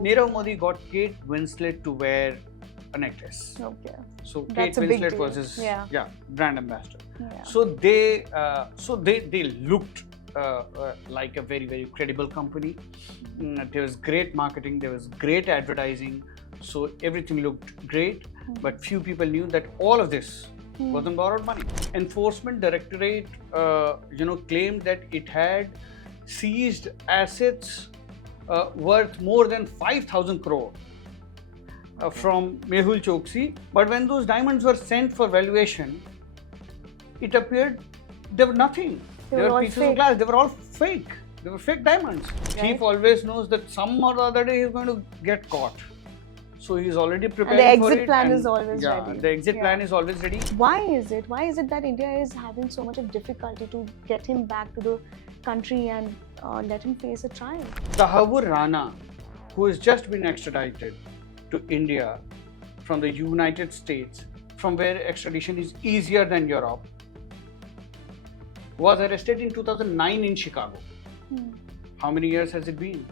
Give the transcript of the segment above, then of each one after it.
Nirav Modi got Kate Winslet to wear a necklace. Okay. So That's Kate a big Winslet deal. was his brand ambassador. Yeah. So they looked like a very credible company. There was great marketing, there was great advertising, so everything looked great. But few people knew that all of this wasn't borrowed money. Enforcement Directorate, claimed that it had seized assets worth more than 5,000 crore from Mehul Choksi. But when those diamonds were sent for valuation, it appeared they were nothing. They were pieces of glass. They were all fake. They were fake diamonds. Right. Thief always knows that some or the other day he's going to get caught. So he's already preparing for it. The exit plan is always ready. The exit plan is always ready. Why is it? Why is it that India is having so much of difficulty to get him back to the country and let him face a trial? Tahavur Rana, who has just been extradited to India from the United States, from where extradition is easier than Europe, was arrested in 2009 in Chicago. How many years has it been?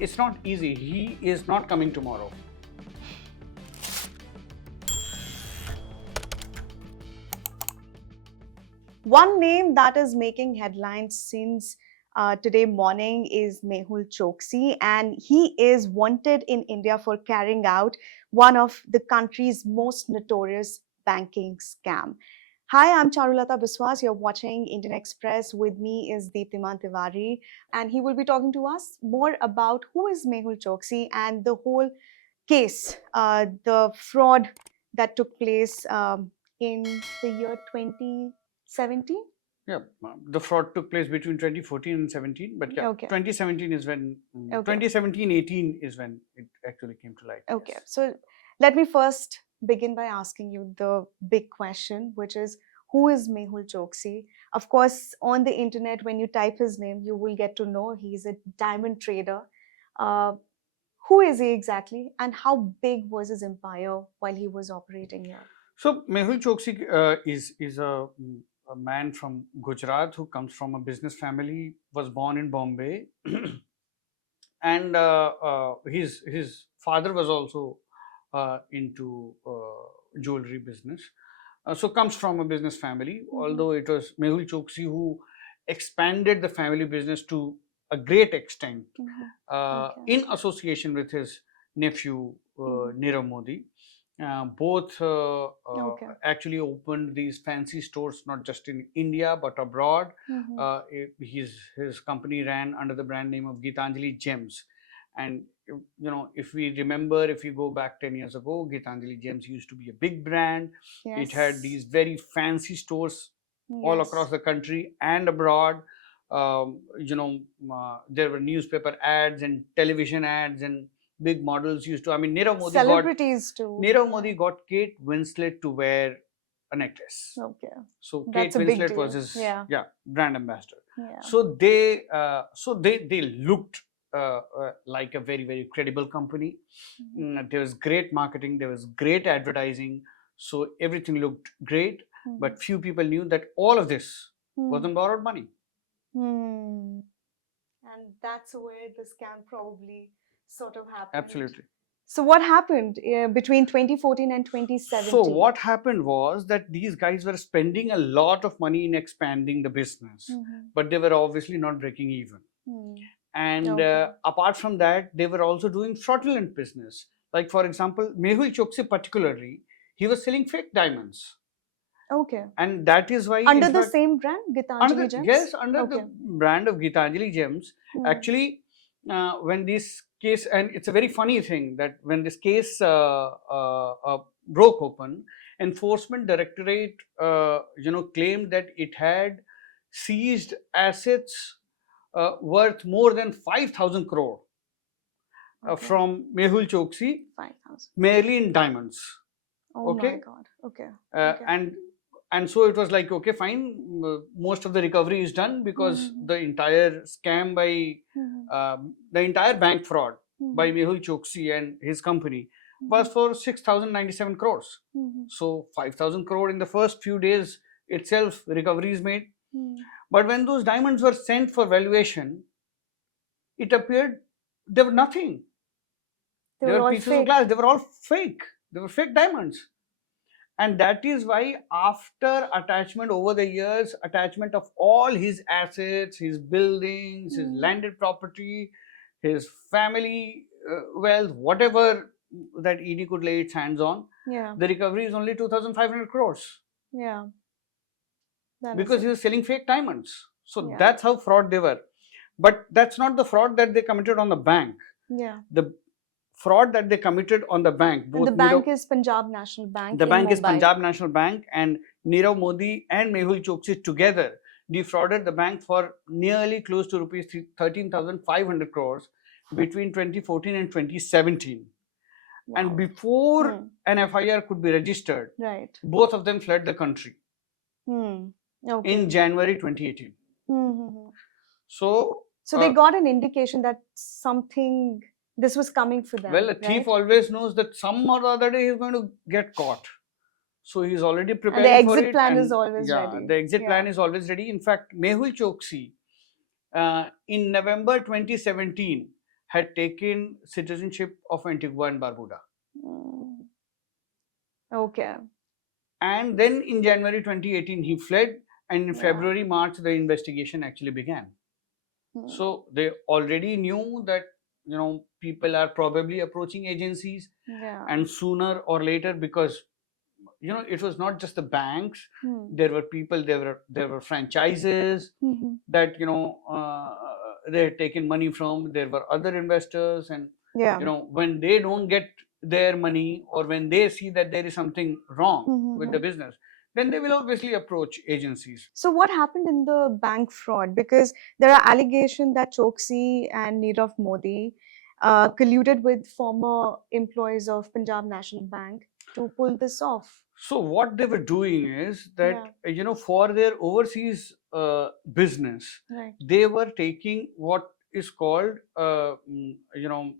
It's not easy. He is not coming tomorrow. One name that is making headlines since today morning is Mehul Choksi, and he is wanted in India for carrying out one of the country's most notorious banking scam. Hi, I'm Charulata Biswas. You're watching Indian Express. With me is Deeptiman Tiwary, and he will be talking to us more about who is Mehul Choksi and the whole case, the fraud that took place in the year 2017. Yeah, the fraud took place between 2014 and 17, but yeah, 2017 is when, 2017-18 is when it actually came to light. Okay, yes. So let me first begin by asking you the big question, which is, who is Mehul Choksi? Of course, on the internet, when you type his name, you will get to know he's a diamond trader. Who is he exactly, and how big was his empire while he was operating here? So Mehul Choksi is a man from Gujarat who comes from a business family, was born in Bombay, and his father was also into jewelry business. So comes from a business family, although it was Mehul Choksi who expanded the family business to a great extent in association with his nephew Nirav Modi. Both actually opened these fancy stores not just in India but abroad. His company ran under the brand name of Gitanjali Gems, and if we remember, if you go back 10 years ago, Gitanjali Gems used to be a big brand. It had these very fancy stores all across the country and abroad. There were newspaper ads and television ads, and big models used to. I mean, Nirav Modi got Kate Winslet to wear a necklace. Okay. So Kate Winslet was his brand ambassador. Yeah. So they looked like a very credible company. There was great marketing, there was great advertising, so everything looked great. But few people knew that all of this wasn't borrowed money. And that's where the scam probably sort of happened. Absolutely. So what happened between 2014 and 2017? So what happened was that these guys were spending a lot of money in expanding the business, but they were obviously not breaking even. And apart from that, they were also doing fraudulent business. Like, for example, Mehul Choksi particularly, he was selling fake diamonds. Okay. And that is why... Under the same brand, Gitanjali Gems? Yes, under the brand of Gitanjali Gems. Actually, when this case... And it's a very funny thing that when this case broke open, Enforcement Directorate, claimed that it had seized assets worth more than 5,000 crore from Mehul Choksi, 5,000, merely in diamonds. Oh my God. Okay. And so it was like, okay, fine, most of the recovery is done, because the entire scam by the entire bank fraud by Mehul Choksi and his company was for 6,097 crores. So 5,000 crore in the first few days itself recovery is made. But when those diamonds were sent for valuation, it appeared they were nothing. They They were were all pieces of fake. glass. They were all fake. They were fake diamonds. And that is why, after attachment over the years, attachment of all his assets, his buildings, his landed property, his family wealth, whatever that ED could lay its hands on, Yeah. the recovery is only 2,500 crores Yeah. That is because he it. was selling fake diamonds. So Yeah. that's how fraud they were. But that's not the fraud that they committed on the bank. Yeah. The fraud that they committed on the bank, And the both bank Nirav, is Punjab National Bank the in bank is Mumbai. Punjab National Bank, and Nirav Modi and Mehul Choksi together defrauded the bank for nearly close to rupees 13,500 crores between 2014 and 2017. And Wow. before an FIR could be registered, Right. both of them fled the country Okay. in January 2018. Mm-hmm. So, So they got an indication that something, this was coming for them. well, a thief right? always knows that some or the other day he's going to get caught. So he's already And the preparing for exit it. plan And is always yeah, ready. the exit Yeah. plan is always ready. In fact, Mehul Choksi in November 2017 had taken citizenship of Antigua and Barbuda. Mm. Okay. And then in January 2018 he fled, and in Yeah. February, March the investigation actually began. So they already knew that, you know, people are probably approaching agencies, Yeah. and sooner or later, because, you know, it was not just the banks, there were people, there were franchises that, you know, they had taken money from, there were other investors, and Yeah. you know, when they don't get their money, or when they see that there is something wrong with the business, then they will obviously approach agencies. So what happened in the bank fraud? Because there are allegations that Choksi and Nirav Modi colluded with former employees of Punjab National Bank to pull this off. So what they were doing is that, you know, for their overseas business, Right. they were taking what is called, you know,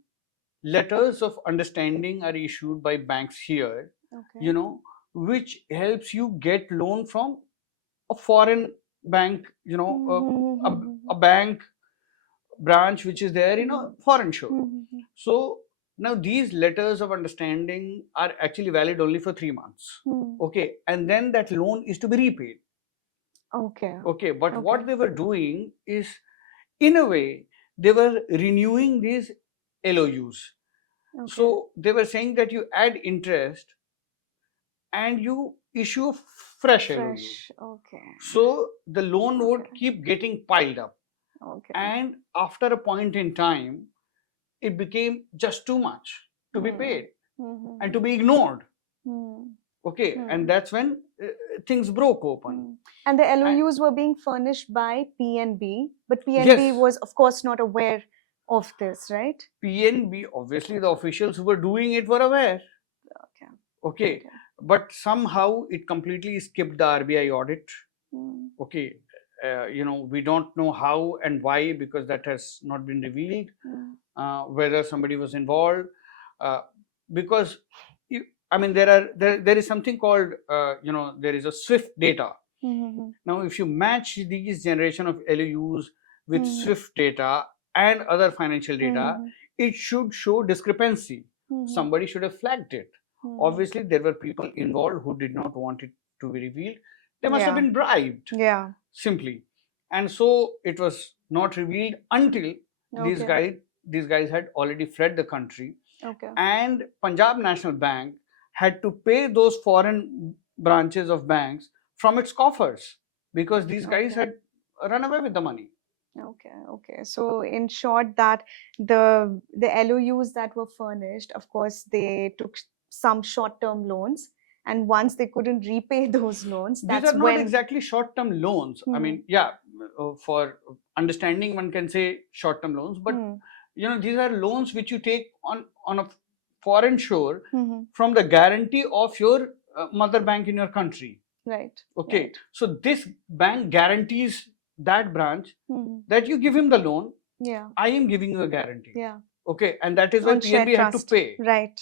letters of understanding are issued by banks here, Okay. you know, which helps you get loan from a foreign bank, you know, a bank branch which is there in a foreign shore. So now these letters of understanding are actually valid only for 3 months. Okay, and then that loan is to be repaid. Okay. Okay, but what Okay. they were doing is, in a way, they were renewing these LOUs. Okay. So they were saying that you add interest and you issue a fresh LOU. Fresh. Okay. So the loan would Okay. keep getting piled up. Okay. And after a point in time, it became just too much to be paid and to be ignored. Okay, and that's when things broke open. And the LOUs were being furnished by PNB, but PNB Yes. was, of course, not aware of this, right? PNB, obviously, the officials who were doing it were aware. Okay. Okay, but somehow it completely skipped the RBI audit. Okay, you know, we don't know how and why, because that has not been revealed, whether somebody was involved, because I mean, there is something called, you know, there is a SWIFT data. Now, if you match these generation of LOUs with SWIFT data and other financial data, it should show discrepancy. Somebody should have flagged it. Obviously, there were people involved who did not want it to be revealed. They must have been bribed. Yeah. Simply. And so it was not revealed until these guys had already fled the country. Okay. And Punjab National Bank had to pay those foreign branches of banks from its coffers, because these guys had run away with the money. Okay. So in short, that the LOUs that were furnished, of course, they took some short-term loans, and once they couldn't repay those loans, These that's are not when exactly short-term loans. I mean, yeah, for understanding, one can say short-term loans, but you know, these are loans which you take on a foreign shore from the guarantee of your mother bank in your country. Right. Okay. Right. So this bank guarantees that branch that you give him the loan. Yeah. I am giving you a guarantee. Yeah. Okay. And that is why On shared PNB had to trust. pay. Right.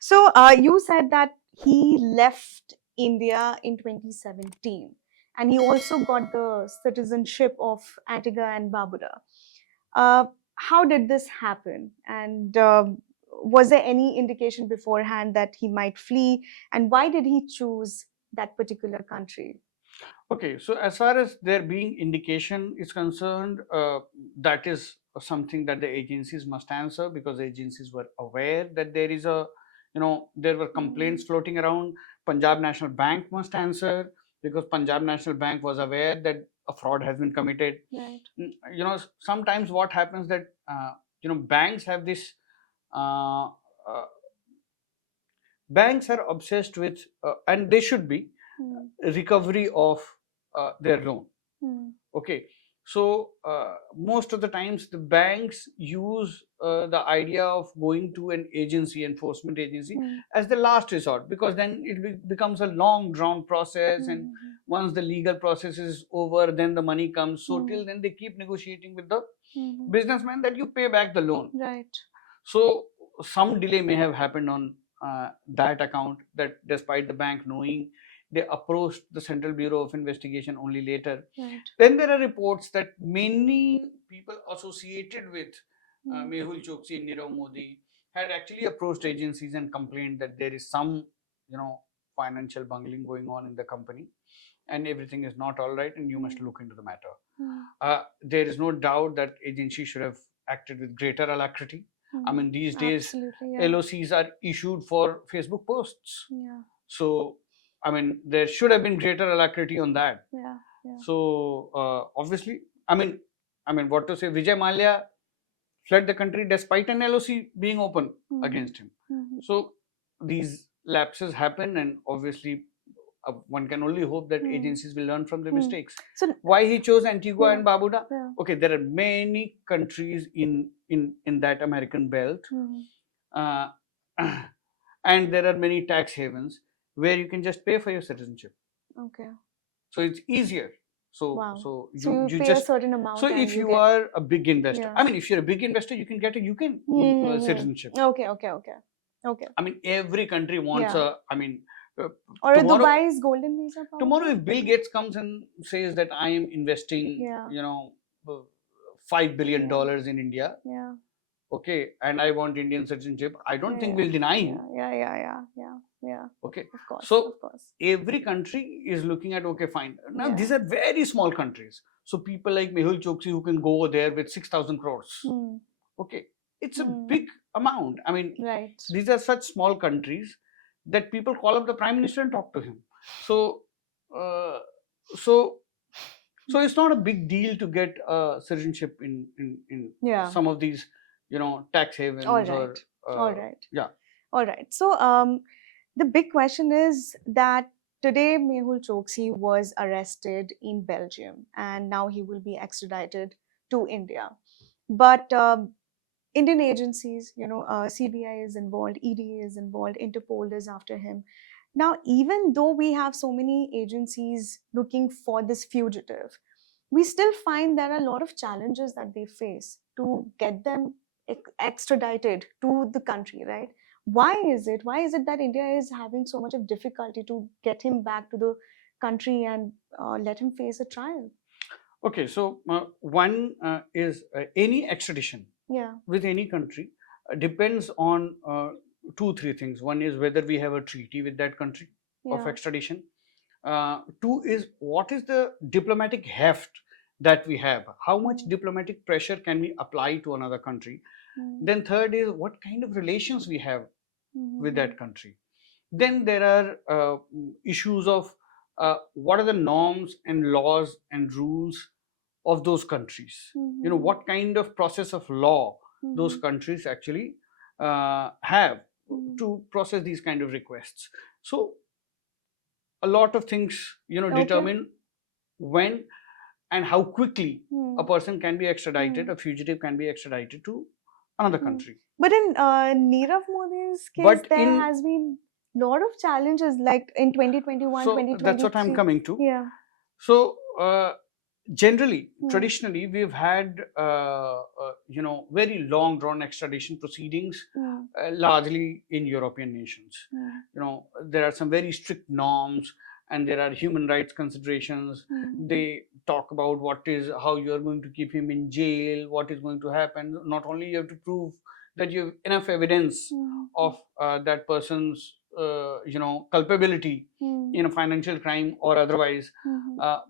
So you said that he left India in 2017, and he also got the citizenship of Antigua and Barbuda. How did this happen? And was there any indication beforehand that he might flee? And why did he choose that particular country? Okay, so as far as there being indication is concerned, that is something that the agencies must answer, because agencies were aware that there is a, there were complaints floating around. Punjab National Bank must answer, because Punjab National Bank was aware that a fraud has been committed. Right. Sometimes what happens that, banks have this, uh, uh, banks are obsessed with, and they should be, recovery of their loan. Okay, so most of the times the banks use the idea of going to an agency, enforcement agency, as the last resort, because then it becomes a long drawn process, and once the legal process is over, then the money comes. So till then they keep negotiating with the businessman that you pay back the loan. Right. So some delay may have happened on that account, that despite the bank knowing, they approached the Central Bureau of Investigation only later. Right. Then there are reports that many people associated with Mehul Choksi and Nirav Modi had actually approached agencies and complained that there is some, financial bungling going on in the company, and everything is not all right, and you must look into the matter. There is no doubt that agency should have acted with greater alacrity. I mean, these days, LOCs are issued for Facebook posts. Yeah. So, I mean, there should have been greater alacrity on that. Yeah. So, obviously, I mean, what to say? Vijay Mallya fled the country despite an LOC being open against him. So, these lapses happen, and obviously, one can only hope that agencies will learn from their mistakes. So, why he chose Antigua and Barbuda? Okay, there are many countries in that American belt, and there are many tax havens where you can just pay for your citizenship. Okay. So it's easier. So so you pay just a certain amount. So if you are a big investor, I mean, if you're a big investor, you can get a UK citizenship. Okay. I mean, every country wants a. I mean. Or Dubai's golden visa. Tomorrow, if Bill Gates comes and says that I am investing, $5 billion in India, okay, and I want Indian citizenship, I don't think we'll deny him. Yeah. Okay. Of course. So every country is looking at, okay, fine. Now these are very small countries. So people like Mehul Choksi who can go there with 6,000 crores. Okay, it's a big amount. I mean, these are such small countries that people call up the Prime Minister and talk to him. So, so it's not a big deal to get citizenship in some of these, tax havens. All right. Yeah. All right. So, the big question is that today Mehul Choksi was arrested in Belgium, and now he will be extradited to India. But Indian agencies, CBI is involved, EDA is involved, Interpol is after him. Now, even though we have so many agencies looking for this fugitive, we still find there are a lot of challenges that they face to get them extradited to the country, right? Why is it that India is having so much of difficulty to get him back to the country and let him face a trial? Okay, so one is any extradition with any country depends on 2-3 things. One is whether we have a treaty with that country of extradition. Two is what is the diplomatic heft that we have, how much diplomatic pressure can we apply to another country. Then third is what kind of relations we have with that country. Then there are issues of what are the norms and laws and rules of those countries. What kind of process of law those countries actually have to process these kind of requests. So a lot of things determine when and how quickly a person can be extradited, a fugitive can be extradited to another country. But in Nirav Modi's case, there has been a lot of challenges, like in 2021, so 2023. That's what I'm coming to. Yeah. So generally, traditionally, we've had very long drawn extradition proceedings, largely in European nations. There are some very strict norms, and there are human rights considerations. They talk about how you are going to keep him in jail, what is going to happen. Not only you have to prove that you have enough evidence of that person's culpability in a financial crime or otherwise,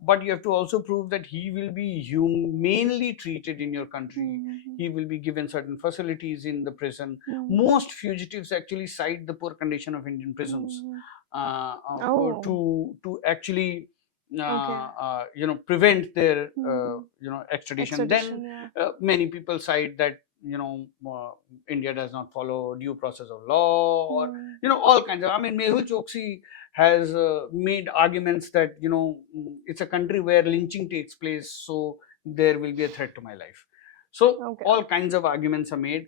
but you have to also prove that he will be humanely treated in your country. He will be given certain facilities in the prison. Most fugitives actually cite the poor condition of Indian prisons to actually prevent their extradition. Then many people cite that India does not follow due process of law, or all kinds of. I mean, Mehul Choksi has made arguments that it's a country where lynching takes place, so there will be a threat to my life. So all kinds of arguments are made,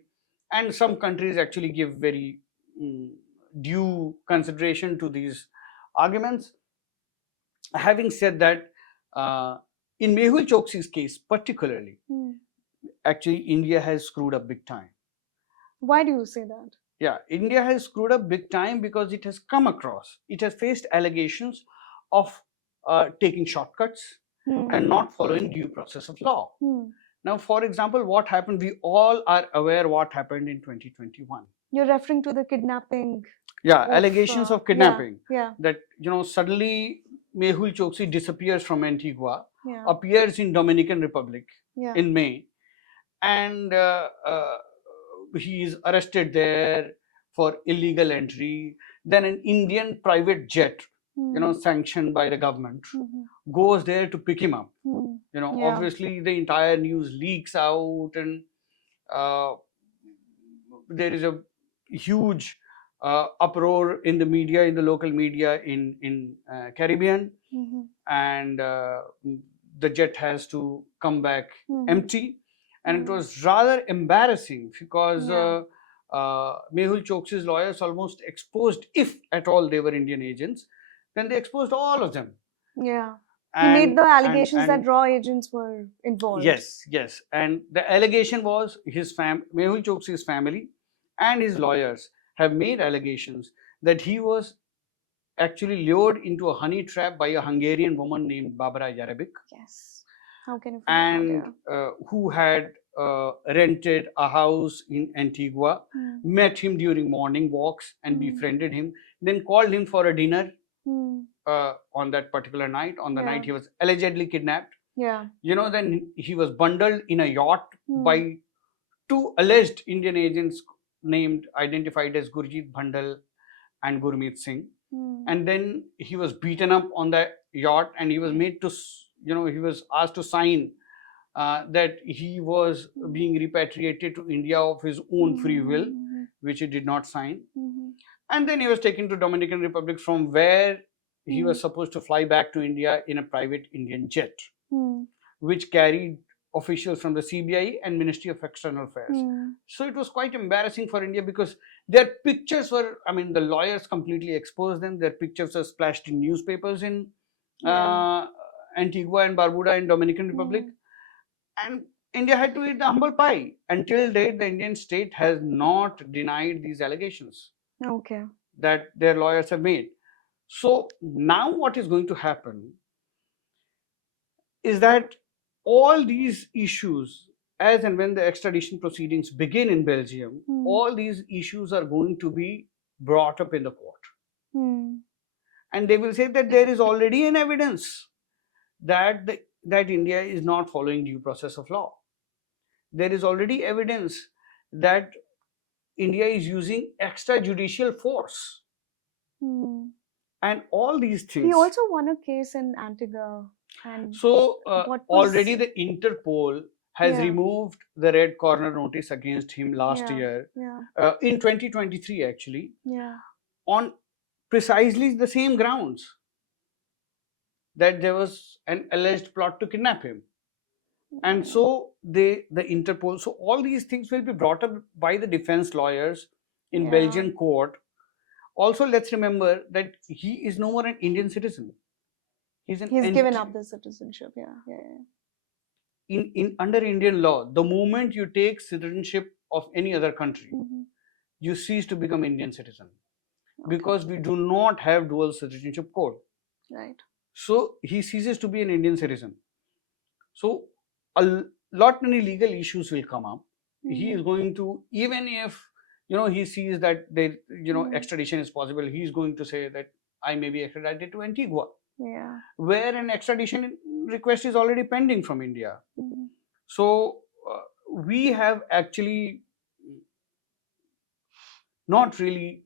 and some countries actually give very due consideration to these arguments. Having said that, in Mehul Choksi's case particularly, actually India has screwed up big time. Why do you say that? Yeah, India has screwed up big time because it has come across, it has faced allegations of taking shortcuts and not following due process of law. Now, for example, what happened, we all are aware what happened in 2021. You're referring to the kidnapping. Yeah, allegations of kidnapping. Yeah. That, suddenly Mehul Choksi disappears from Antigua, appears in Dominican Republic in May, and he is arrested there for illegal entry. Then an Indian private jet, sanctioned by the government, goes there to pick him up. Obviously the entire news leaks out, and there is a huge uproar in the media, in the local media in Caribbean, and the jet has to come back empty. And it was rather embarrassing because Mehul Choksi's lawyers almost exposed, if at all they were Indian agents, then they exposed all of them. Yeah. He made the allegations that raw agents were involved. Yes. And the allegation was Mehul Choksi's family and his lawyers have made allegations that he was actually lured into a honey trap by a Hungarian woman named Barbara Jarabik. Yes. How can you and who had rented a house in Antigua, met him during morning walks and befriended him, then called him for a dinner on that particular night. On the night he was allegedly kidnapped. Then he was bundled in a yacht by two alleged Indian agents identified as Gurjeet Bhandal and Gurmeet Singh. And then he was beaten up on the yacht, and he was made to, he was asked to sign that he was being repatriated to India of his own free will, which he did not sign. And then he was taken to Dominican Republic, from where he was supposed to fly back to India in a private Indian jet, which carried officials from the CBI and Ministry of External Affairs. So it was quite embarrassing for India, because their pictures were, the lawyers completely exposed them. Their pictures were splashed in newspapers in Antigua and Barbuda in Dominican Republic. And India had to eat the humble pie. Until date, the Indian state has not denied these allegations that their lawyers have made. So now what is going to happen is that all these issues, as and when the extradition proceedings begin in Belgium, all these issues are going to be brought up in the court. And they will say that there is already an evidence that India is not following due process of law. There is already evidence that India is using extrajudicial force. And all these things. He also won a case in Antigua. And so already the Interpol has removed the red corner notice against him last year, in 2023 actually, on precisely the same grounds, that there was an alleged plot to kidnap him. And so the Interpol, so all these things will be brought up by the defense lawyers in Belgian court. Also, let's remember that he is no more an Indian citizen. He's given up the citizenship. Under Indian law, the moment you take citizenship of any other country, you cease to become Indian citizen, because we do not have dual citizenship code. Right. So he ceases to be an Indian citizen. So a lot many legal issues will come up. he is going to, even if he sees that there extradition is possible, he is going to say that I may be extradited to Antigua, Yeah. where an extradition request is already pending from India. So we have actually not really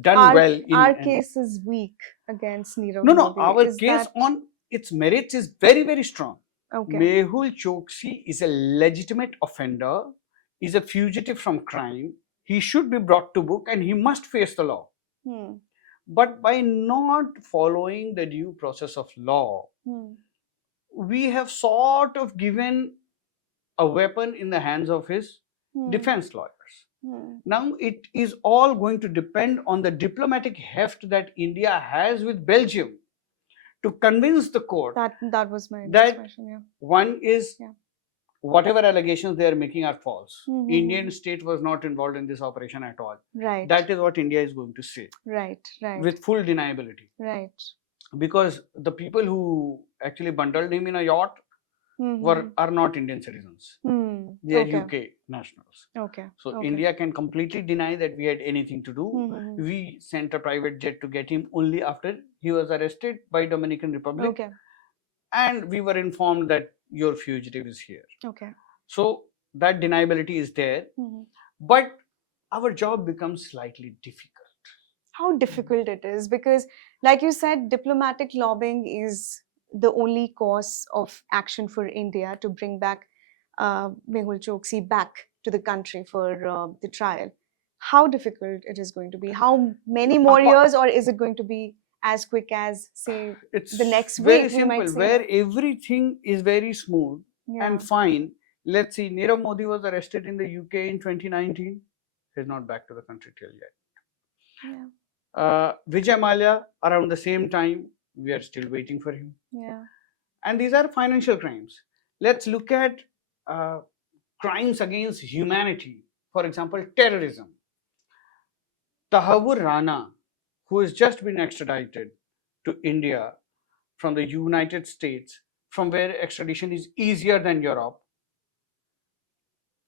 done well in Our case is weak against Nirav no Modi. our Is case that on its merits is very, very strong. okay? Mehul Choksi is a legitimate offender, is a fugitive from crime. He should be brought to book and he must face the law. But by not following the due process of law, we have sort of given a weapon in the hands of his defense lawyers. Now it is all going to depend on the diplomatic heft that India has with Belgium to convince the court That was my that question. Yeah. one is Yeah. whatever allegations they are making are false. Indian state was not involved in this operation at all. Right. That is what India is going to say. Right. Right. With full deniability. Right. Because the people who actually bundled him in a yacht are not Indian citizens. They are UK nationals. Okay. So India can completely deny that we had anything to do. We sent a private jet to get him only after he was arrested by Dominican Republic. Okay. And we were informed that your fugitive is here. Okay. So that deniability is there. But our job becomes slightly difficult. How difficult it is, because like you said, diplomatic lobbying is the only course of action for India to bring back Mehul Choksi back to the country for the trial. How difficult it is going to be? How many more years, or is it going to be as quick as, say, it's the next very week? simple, where everything is very smooth and fine. Let's see, Nirav Modi was arrested in the UK in 2019. He's not back to the country till yet. Vijay Mallya, around the same time, we are still waiting for him. And these are financial crimes. Let's look at crimes against humanity. For example, terrorism. Tahavur Rana, who has just been extradited to India from the United States, from where extradition is easier than Europe,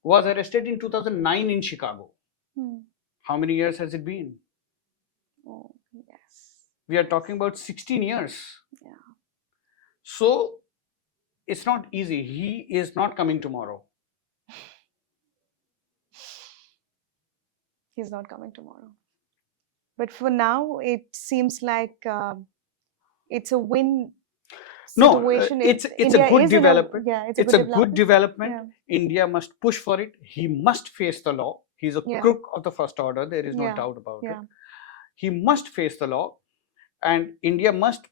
was arrested in 2009 in Chicago. How many years has it been? Oh, yes. We are talking about 16 years. Yeah. So it's not easy. He is not coming tomorrow. He's not coming tomorrow. But for now, it seems like it's a win situation. No, it's a good development. It's a good development. Yeah. India must push for it. He must face the law. He's a crook of the first order. There is no doubt about it. He must face the law, and India must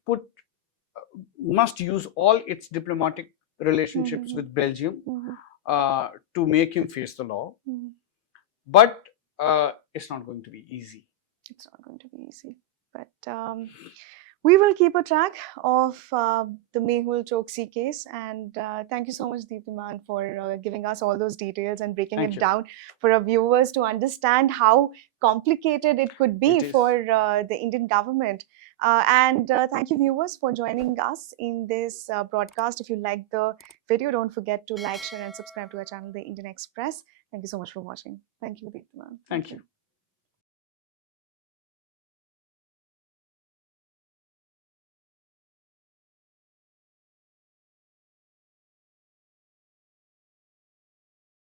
use all its diplomatic relationships with Belgium to make him face the law. But it's not going to be easy. It's not going to be easy. But we will keep a track of the Mehul Choksi case. And thank you so much, Deeptiman, for giving us all those details and breaking it down for our viewers to understand how complicated it could be for the Indian government. And thank you, viewers, for joining us in this broadcast. If you liked the video, don't forget to like, share, and subscribe to our channel, The Indian Express. Thank you so much for watching. Thank you, Deeptiman. Thank you.